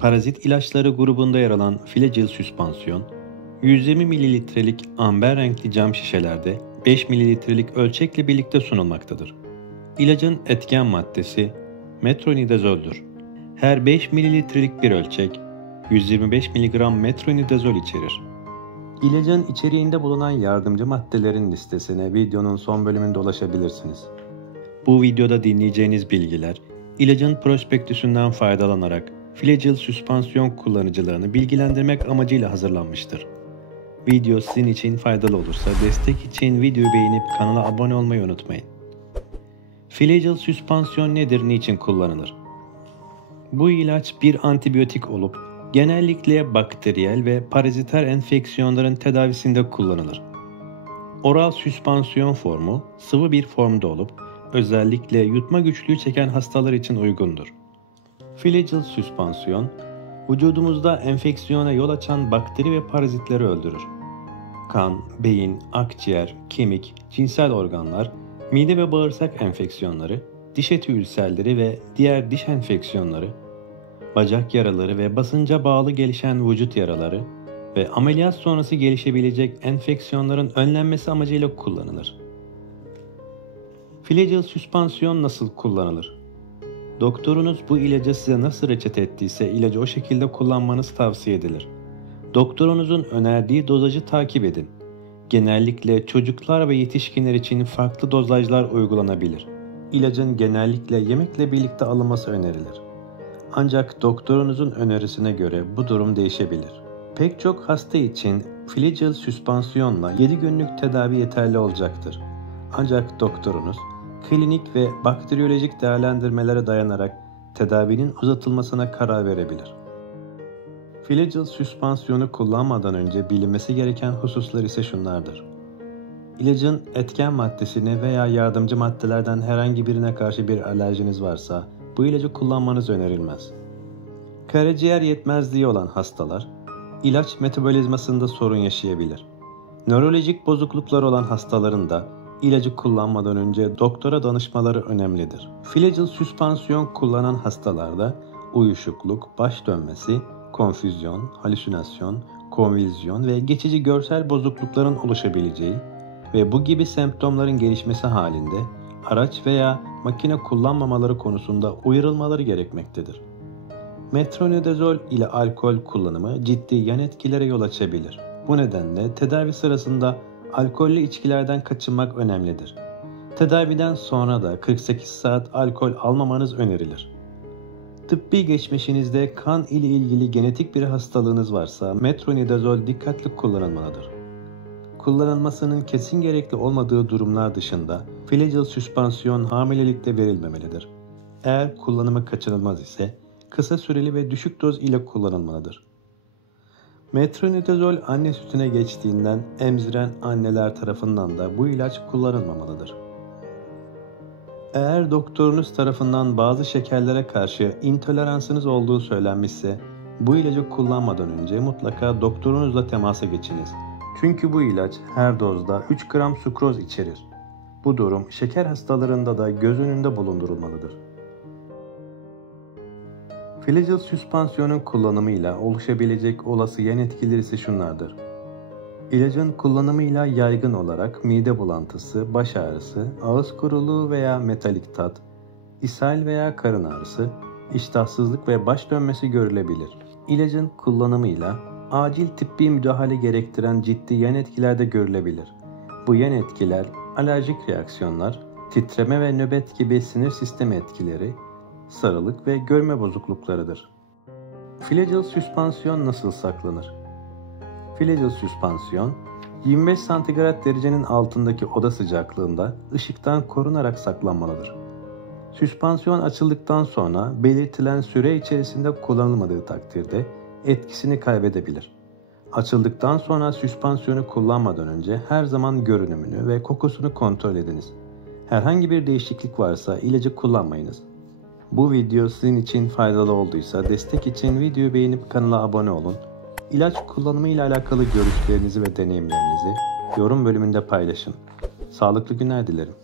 Parazit ilaçları grubunda yer alan Flagyl süspansiyon, 120 mililitrelik amber renkli cam şişelerde 5 mililitrelik ölçekle birlikte sunulmaktadır. İlacın etken maddesi metronidazoldür. Her 5 mililitrelik bir ölçek 125 mg metronidazol içerir. İlacın içeriğinde bulunan yardımcı maddelerin listesine videonun son bölümünde ulaşabilirsiniz. Bu videoda dinleyeceğiniz bilgiler, ilacın prospektüsünden faydalanarak Flagyl süspansiyon kullanıcılarını bilgilendirmek amacıyla hazırlanmıştır. Video sizin için faydalı olursa destek için videoyu beğenip kanala abone olmayı unutmayın. Flagyl süspansiyon nedir, niçin kullanılır? Bu ilaç bir antibiyotik olup genellikle bakteriyel ve paraziter enfeksiyonların tedavisinde kullanılır. Oral süspansiyon formu sıvı bir formda olup özellikle yutma güçlüğü çeken hastalar için uygundur. Flagyl süspansiyon, vücudumuzda enfeksiyona yol açan bakteri ve parazitleri öldürür. Kan, beyin, akciğer, kemik, cinsel organlar, mide ve bağırsak enfeksiyonları, diş eti ülserleri ve diğer diş enfeksiyonları, bacak yaraları ve basınca bağlı gelişen vücut yaraları ve ameliyat sonrası gelişebilecek enfeksiyonların önlenmesi amacıyla kullanılır. Flagyl süspansiyon nasıl kullanılır? Doktorunuz bu ilacı size nasıl reçete ettiyse ilacı o şekilde kullanmanız tavsiye edilir. Doktorunuzun önerdiği dozajı takip edin. Genellikle çocuklar ve yetişkinler için farklı dozajlar uygulanabilir. İlacın genellikle yemekle birlikte alınması önerilir. Ancak doktorunuzun önerisine göre bu durum değişebilir. Pek çok hasta için Flagyl süspansiyonla 7 günlük tedavi yeterli olacaktır. Ancak doktorunuz klinik ve bakteriyolojik değerlendirmelere dayanarak tedavinin uzatılmasına karar verebilir. Flagyl süspansiyonu kullanmadan önce bilinmesi gereken hususlar ise şunlardır. İlacın etken maddesine veya yardımcı maddelerden herhangi birine karşı bir alerjiniz varsa bu ilacı kullanmanız önerilmez. Karaciğer yetmezliği olan hastalar, ilaç metabolizmasında sorun yaşayabilir. Nörolojik bozukluklar olan hastaların da ilacı kullanmadan önce doktora danışmaları önemlidir. Flagyl süspansiyon kullanan hastalarda uyuşukluk, baş dönmesi, konfüzyon, halüsinasyon, konvülsyon ve geçici görsel bozuklukların oluşabileceği ve bu gibi semptomların gelişmesi halinde araç veya makine kullanmamaları konusunda uyarılmaları gerekmektedir. Metronidazol ile alkol kullanımı ciddi yan etkilere yol açabilir. Bu nedenle tedavi sırasında alkollü içkilerden kaçınmak önemlidir. Tedaviden sonra da 48 saat alkol almamanız önerilir. Tıbbi geçmişinizde kan ile ilgili genetik bir hastalığınız varsa metronidazol dikkatli kullanılmalıdır. Kullanılmasının kesin gerekli olmadığı durumlar dışında Flagyl süspansiyon hamilelikte verilmemelidir. Eğer kullanımı kaçınılmaz ise kısa süreli ve düşük doz ile kullanılmalıdır. Metronidazol anne sütüne geçtiğinden emziren anneler tarafından da bu ilaç kullanılmamalıdır. Eğer doktorunuz tarafından bazı şekerlere karşı intoleransınız olduğu söylenmişse bu ilacı kullanmadan önce mutlaka doktorunuzla temasa geçiniz. Çünkü bu ilaç her dozda 3 gram sukroz içerir. Bu durum şeker hastalarında da göz önünde bulundurulmalıdır. Flagyl süspansiyonun kullanımıyla oluşabilecek olası yan etkiler ise şunlardır. İlacın kullanımıyla yaygın olarak mide bulantısı, baş ağrısı, ağız kuruluğu veya metalik tat, ishal veya karın ağrısı, iştahsızlık ve baş dönmesi görülebilir. İlacın kullanımıyla acil tıbbi müdahale gerektiren ciddi yan etkiler de görülebilir. Bu yan etkiler alerjik reaksiyonlar, titreme ve nöbet gibi sinir sistemi etkileri, sarılık ve görme bozukluklarıdır. Flagyl süspansiyon nasıl saklanır? Flagyl süspansiyon, 25 santigrat derecenin altındaki oda sıcaklığında ışıktan korunarak saklanmalıdır. Süspansiyon açıldıktan sonra belirtilen süre içerisinde kullanılmadığı takdirde etkisini kaybedebilir. Açıldıktan sonra süspansiyonu kullanmadan önce her zaman görünümünü ve kokusunu kontrol ediniz. Herhangi bir değişiklik varsa ilacı kullanmayınız. Bu video sizin için faydalı olduysa destek için videoyu beğenip kanala abone olun. İlaç kullanımı ile alakalı görüşlerinizi ve deneyimlerinizi yorum bölümünde paylaşın. Sağlıklı günler dilerim.